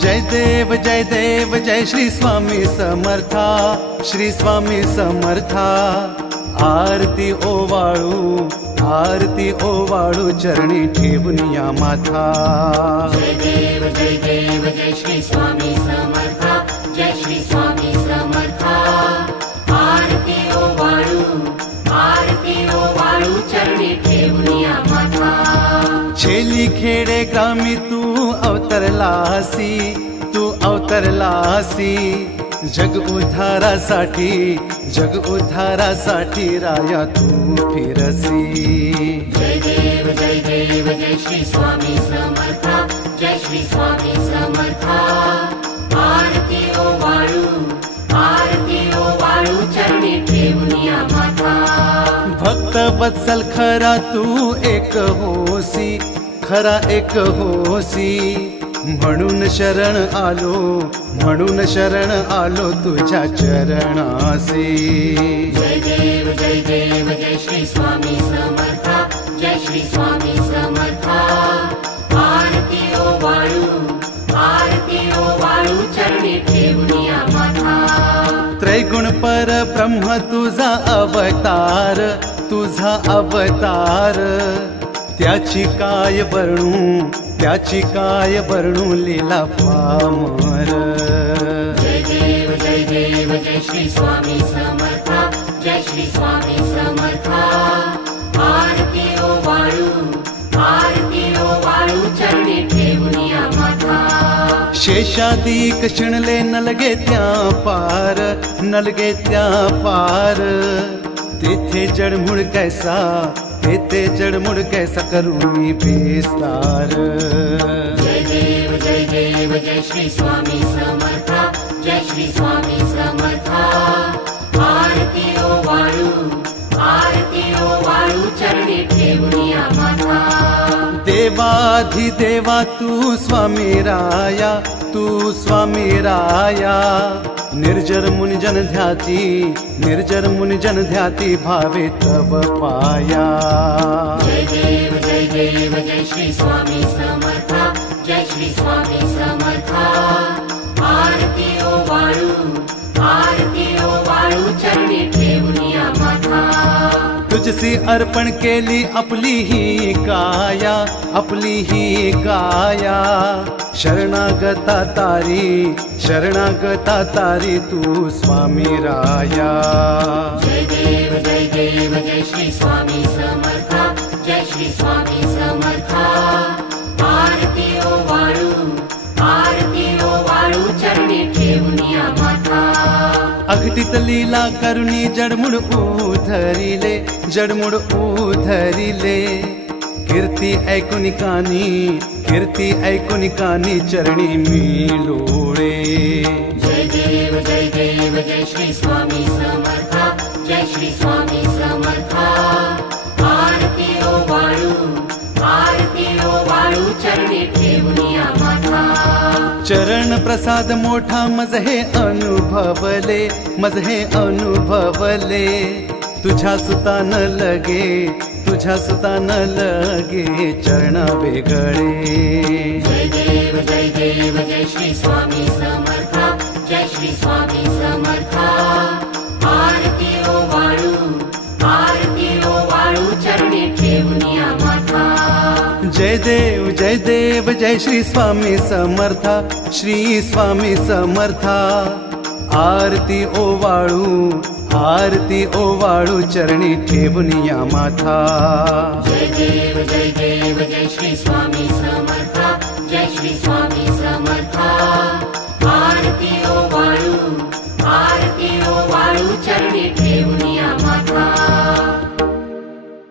जय देव जय श्री स्वामी समर्था, श्री स्वामी समर्था। आरती ओवाळू चरणी ठेवून या माथा। जय देव जय श्री स्वामी समर्था, जय श्री स्वामी समर्था। आरती ओवाळू चरणी ठेवून या माथा। छेली खेडे ग्रामी तू अवतरलासी, जग उद्धारासाठी राया तू फिरसी। जय देव जय श्री स्वामी समर्था, जय श्री स्वामी समर्था। आरती ओवाळू चरणी ठेवून या माथा। भक्त वत्सल खरा तू एक होसी, म्हणून शरण आलो तुझ्या चरणासी। जय देव जय श्री स्वामी समर्था, जय श्री स्वामी समर्था। आरती ओवाळू चरणी ठेवून या माथा। त्रैगुण पर ब्रह्म तुझा अवतार, त्याची काय वर्णू लीला पामर। जय देव जय श्री स्वामी समर्था, जय श्री स्वामी समर्था। आरती ओवाळू चरणी ठेवून या माथा। शेषादिक शिणले नलगे त्या पार, तेथे जडमुड कैसा करूनी बेस्तार। जय देव जय श्री स्वामी समर्था, जय श्री स्वामी समर्था। आरती ओवाळू चरणी ठेवून या माथा। देवाधिदेवा तू स्वामी राया, निर्जर मुनिजन ध्याती भावे तव पाया। जय देव जय श्री स्वामी समर्था, जय श्री स्वामी समर्था। आरती ओवाळू चरणी ठेवून या माथा। तुझसी अर्पण केली आपली ही काया, शरणागता तारी तू स्वामी राया। जय देव जय श्री स्वामी समर्था, जय श्री स्वामी समर्था। आरती ओवाळू चरणी ठेवून या माथा। अघटित लीला करुणी जडमुड उधरिले, कीर्ती ऐकुनी कानी चरणी मिलोळे। जय देव जय श्री स्वामी समर्था, जय श्री स्वामी समर्था। आरती ओवाळू चरणी ठेवून या माथा। चरण प्रसाद मोठा मज हे अनुभवले, तुझ्या सुतान लगे चरण वेगळे। जय देव जय श्री स्वामी समर्था, जय श्री स्वामी समर्था। आरती ओवाळू चरणी ठेवून या माथा। जय देव जय श्री स्वामी समर्था, श्री स्वामी समर्था। आरती ओवाळू चरणी ठेवून या माथा। जय